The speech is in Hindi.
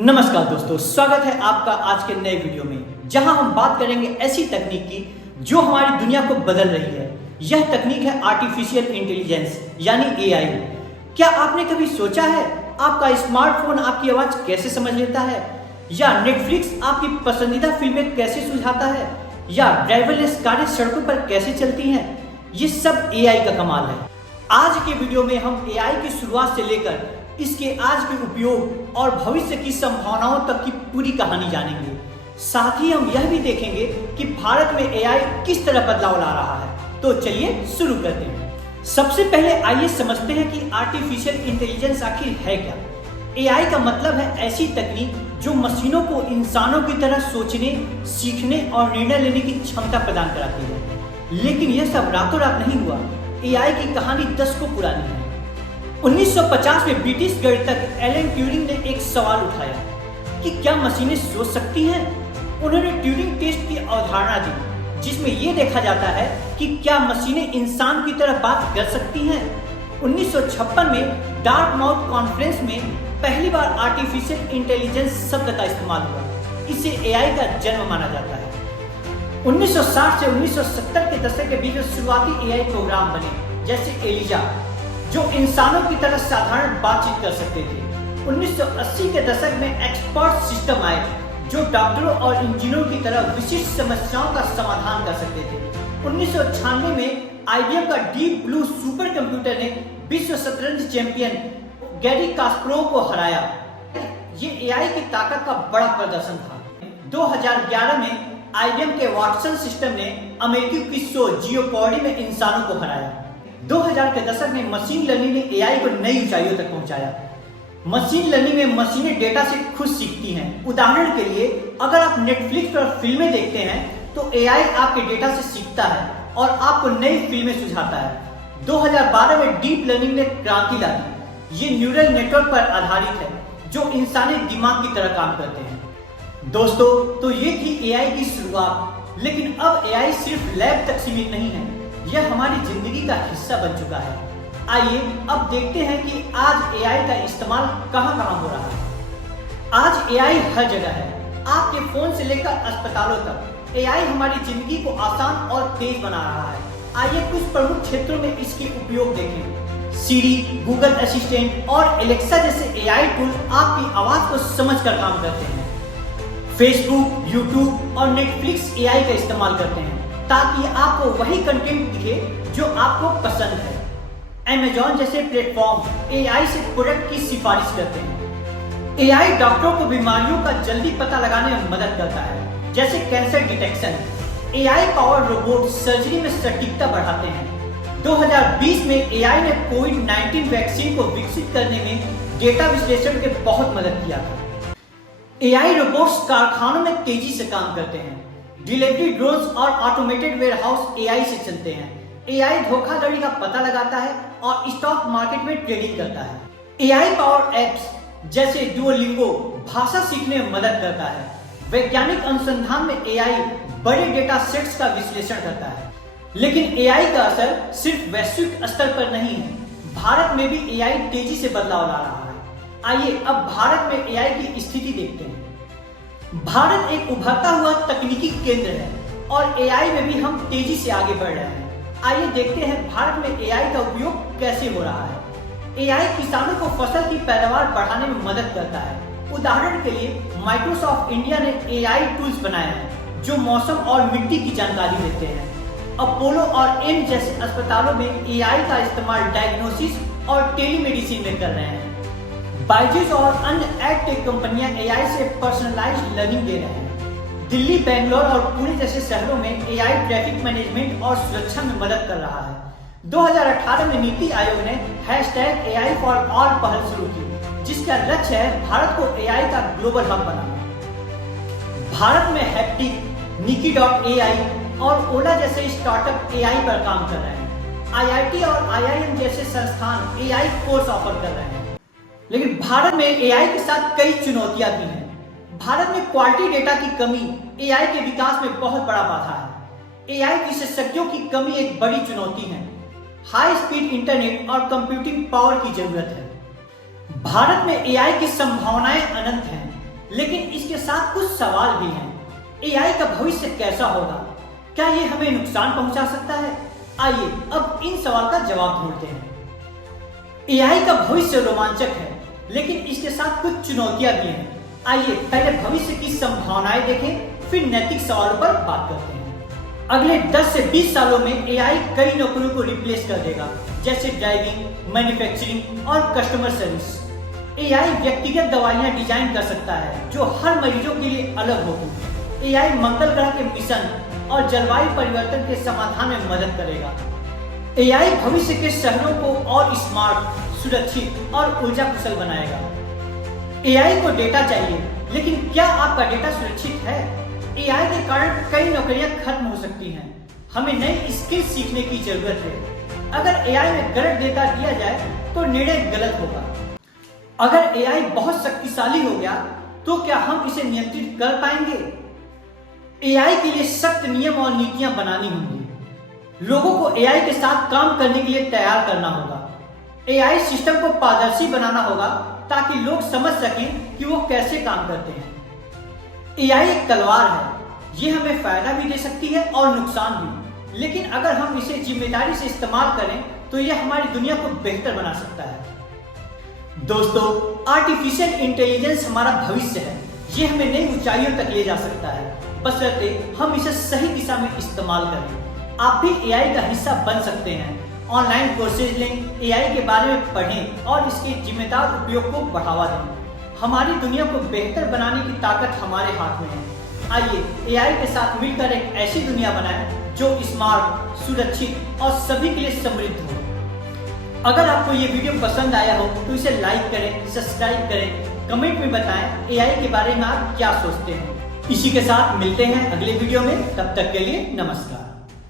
नमस्कार दोस्तों, स्वागत है आपका आज के नए वीडियो में, जहां हम बात करेंगे ऐसी तकनीक की जो हमारी दुनिया को बदल रही है। यह तकनीक है आर्टिफिशियल इंटेलिजेंस यानी एआई। क्या आपने कभी सोचा है आपका स्मार्टफोन आपकी आवाज कैसे समझ लेता है, या नेटफ्लिक्स आपकी पसंदीदा फिल्में कैसे सुझाता है, या ड्राइवरलेस कारें सड़कों पर कैसे चलती हैं? ये सब एआई का कमाल है। आज के वीडियो में हम एआई की शुरुआत से लेकर इसके आज के उपयोग और भविष्य की संभावनाओं तक की पूरी कहानी जानेंगे। साथ ही हम यह भी देखेंगे कि भारत में एआई किस तरह बदलाव ला रहा है। तो चलिए शुरू करते हैं। सबसे पहले आइए समझते हैं कि आर्टिफिशियल इंटेलिजेंस आखिर है क्या। एआई का मतलब है ऐसी तकनीक जो मशीनों को इंसानों की तरह सोचने, सीखने और निर्णय लेने की क्षमता प्रदान कराती है। लेकिन यह सब रातों रात नहीं हुआ। एआई की कहानी दशकों पुरानी है। 1950 में ब्रिटिश गणितज्ञ एलन ट्यूरिंग ने एक सवाल उठाया कि क्या मशीनें सोच सकती हैं। उन्होंने ट्यूरिंग टेस्ट की अवधारणा दी, जिसमें यह देखा जाता है कि क्या मशीनें इंसान की तरह बात कर सकती हैं। 1956 में डार्टमाउथ कॉन्फ्रेंस में पहली बार आर्टिफिशियल इंटेलिजेंस शब्द का इस्तेमाल हुआ। इसे एआई का जन्म माना जाता है। 1960 से 1970 के दशक के बीच में शुरुआती एआई प्रोग्राम बने, जैसे एलिजा, जो इंसानों की तरह साधारण बातचीत कर सकते थे। 1980 के दशक में एक्सपर्ट सिस्टम आए, जो डॉक्टरों और इंजीनियरों की तरह विशिष्ट समस्याओं का समाधान कर सकते थे। 1996 में आईबीएम का डीप ब्लू सुपर कंप्यूटर ने विश्व शतरंज चैंपियन गैरी कास्परोव को हराया। ये एआई की ताकत का बड़ा प्रदर्शन था। 2011 में आईबीएम के वाटसन सिस्टम ने अमेरिकी क्विज शो जियोपॉडी में इंसानों को हराया। 2000 के दशक में मशीन लर्निंग ने एआई को नई ऊंचाइयों तक पहुंचाया। मशीन लर्निंग में मशीनें डेटा से खुद सीखती हैं। उदाहरण के लिए, अगर आप नेटफ्लिक्स पर फिल्में देखते हैं तो एआई आपके डेटा से सीखता है और आपको नई फिल्में सुझाता है। 2012 में डीप लर्निंग ने क्रांति ला दी। ये न्यूरल नेटवर्क पर आधारित है जो इंसानी दिमाग की तरह काम करते हैं। दोस्तों, तो ये थी एआई की शुरुआत। लेकिन अब एआई सिर्फ लैब तक सीमित नहीं है, यह हमारी जिंदगी का हिस्सा बन चुका है। आइए अब देखते हैं कि आज एआई का इस्तेमाल कहां-कहां हो रहा है। आज एआई हर जगह है, आपके फोन से लेकर अस्पतालों तक। एआई हमारी जिंदगी को आसान और तेज बना रहा है। आइए कुछ प्रमुख क्षेत्रों में इसके उपयोग देखें। सीरी, गूगल असिस्टेंट और एलेक्सा जैसे एआई टूल आपकी आवाज को समझकर काम करते हैं। फेसबुक, यूट्यूब और नेटफ्लिक्स एआई का इस्तेमाल करते हैं ताकि आपको वही कंटेंट दिखे जो आपको पसंद है। Amazon जैसे प्लेटफॉर्म एआई से प्रोडक्ट की सिफारिश करते हैं। एआई डॉक्टरों को बीमारियों का जल्दी पता लगाने में मदद करता है, जैसे cancer detection. AI power robot surgery में सटीकता बढ़ाते हैं। 2020 में एआई ने कोविड-19 वैक्सीन को विकसित करने में डेटा विश्लेषण के बहुत मदद किया था। एआई रोबोट्स कारखानों में तेजी से काम करते हैं। डिलीवरी ड्रोन्स और ऑटोमेटेड वेयरहाउस एआई से चलते हैं। एआई धोखाधड़ी का पता लगाता है और स्टॉक मार्केट में ट्रेडिंग करता है। एआई पावर एप्स जैसे डुओलिंगो भाषा सीखने में मदद करता है। वैज्ञानिक अनुसंधान में एआई बड़े डेटा सेट्स का विश्लेषण करता है। लेकिन एआई का असर सिर्फ वैश्विक स्तर पर नहीं है, भारत में भी एआई तेजी से बदलाव ला रहा है। आइए अब भारत में एआई की स्थिति देखते हैं। भारत एक उभरता हुआ तकनीकी केंद्र है और एआई में भी हम तेजी से आगे बढ़ रहे हैं। आइए देखते हैं भारत में एआई का उपयोग कैसे हो रहा है। एआई किसानों को फसल की पैदावार बढ़ाने में मदद करता है। उदाहरण के लिए, माइक्रोसॉफ्ट इंडिया ने एआई टूल्स बनाए हैं जो मौसम और मिट्टी की जानकारी देते हैं। अपोलो और एम्स जैसे अस्पतालों में एआई का इस्तेमाल डायग्नोसिस और टेलीमेडिसिन में कर रहे हैं। बायजूस और अन्य एडटेक कंपनियां एआई से पर्सनलाइज्ड लर्निंग दे रहे हैं। दिल्ली, बेंगलोर और पुणे जैसे शहरों में एआई ट्रैफिक मैनेजमेंट और सुरक्षा में मदद कर रहा है। 2018 में नीति आयोग ने #AI for all पहल शुरू की, जिसका लक्ष्य है भारत को एआई का ग्लोबल हब बनाना। भारत में हैप्टिक, Niki.ai और ओला जैसे स्टार्टअप एआई पर काम कर रहे हैं। आईआईटी और आईआईएम जैसे संस्थान एआई कोर्स ऑफर कर रहे हैं। लेकिन भारत में एआई के साथ कई चुनौतियां भी हैं। भारत में क्वालिटी डेटा की कमी एआई के विकास में बहुत बड़ा बाधा है। एआई विशेषज्ञों की कमी एक बड़ी चुनौती है। हाई स्पीड इंटरनेट और कंप्यूटिंग पावर की जरूरत है। भारत में एआई की संभावनाएं अनंत हैं। साथ कुछ सवाल भी हैं। एआई का भविष्य कैसा होगा? क्या ये हमें नुकसान पहुंचा सकता है? आइए अब इन सवाल का जवाब ढूंढते हैं। एआई का भविष्य रोमांचक है, लेकिन इसके साथ कुछ चुनौतियां भी हैं। आइए पहले भविष्य की संभावनाएं देखें, फिर नैतिक सवालों पर बात करते हैं। अगले 10 से 20 सालों में एआई कई नौकरियों को रिप्लेस कर देगा, जैसे ड्राइविंग, मैन्युफैक्चरिंग और कस्टमर सर्विस। एआई व्यक्तिगत दवाइयां डिजाइन कर सकता है जो हर मरीजों के लिए अलग होगी। एआई मंगल ग्रह के मिशन और जलवायु परिवर्तन के समाधान में मदद करेगा। एआई भविष्य के शहरों को और स्मार्ट, सुरक्षित और ऊर्जा कुशल बनाएगा। एआई को डेटा चाहिए, लेकिन क्या आपका डेटा सुरक्षित है? एआई के कारण कई नौकरियां खत्म हो सकती हैं। हमें नई स्किल सीखने की जरूरत है। अगर एआई में गलत डेटा दिया जाए तो निर्णय गलत होगा। अगर एआई बहुत शक्तिशाली हो गया तो क्या हम इसे नियंत्रित कर पाएंगे? एआई के लिए सख्त नियम और नीतियां बनानी होंगी। लोगों को एआई के साथ काम करने के लिए तैयार करना होगा। एआई सिस्टम को पारदर्शी बनाना होगा ताकि लोग समझ सकें कि वो कैसे काम करते हैं। एआई एक तलवार है, ये हमें फायदा भी दे सकती है और नुकसान भी, लेकिन अगर हम इसे जिम्मेदारी से इस्तेमाल करें तो यह हमारी दुनिया को बेहतर बना सकता है। दोस्तों, आर्टिफिशियल इंटेलिजेंस हमारा भविष्य है। ये हमें नई ऊंचाइयों तक ले जा सकता है, बशर्ते हम इसे सही दिशा में इस्तेमाल करें। आप भी एआई का हिस्सा बन सकते हैं। ऑनलाइन कोर्सेज लें, एआई के बारे में पढ़ें और इसके जिम्मेदार उपयोग को बढ़ावा दें। हमारी दुनिया को बेहतर बनाने की ताकत हमारे हाथ में है। आइए एआई के साथ मिलकर एक ऐसी दुनिया बनाएं जो स्मार्ट, सुरक्षित और सभी के लिए समृद्ध हो। अगर आपको ये वीडियो पसंद आया हो तो इसे लाइक करें, सब्सक्राइब करें, कमेंट में बताएं एआई के बारे में आप क्या सोचते हैं। इसी के साथ मिलते हैं अगले वीडियो में। तब तक के लिए नमस्कार।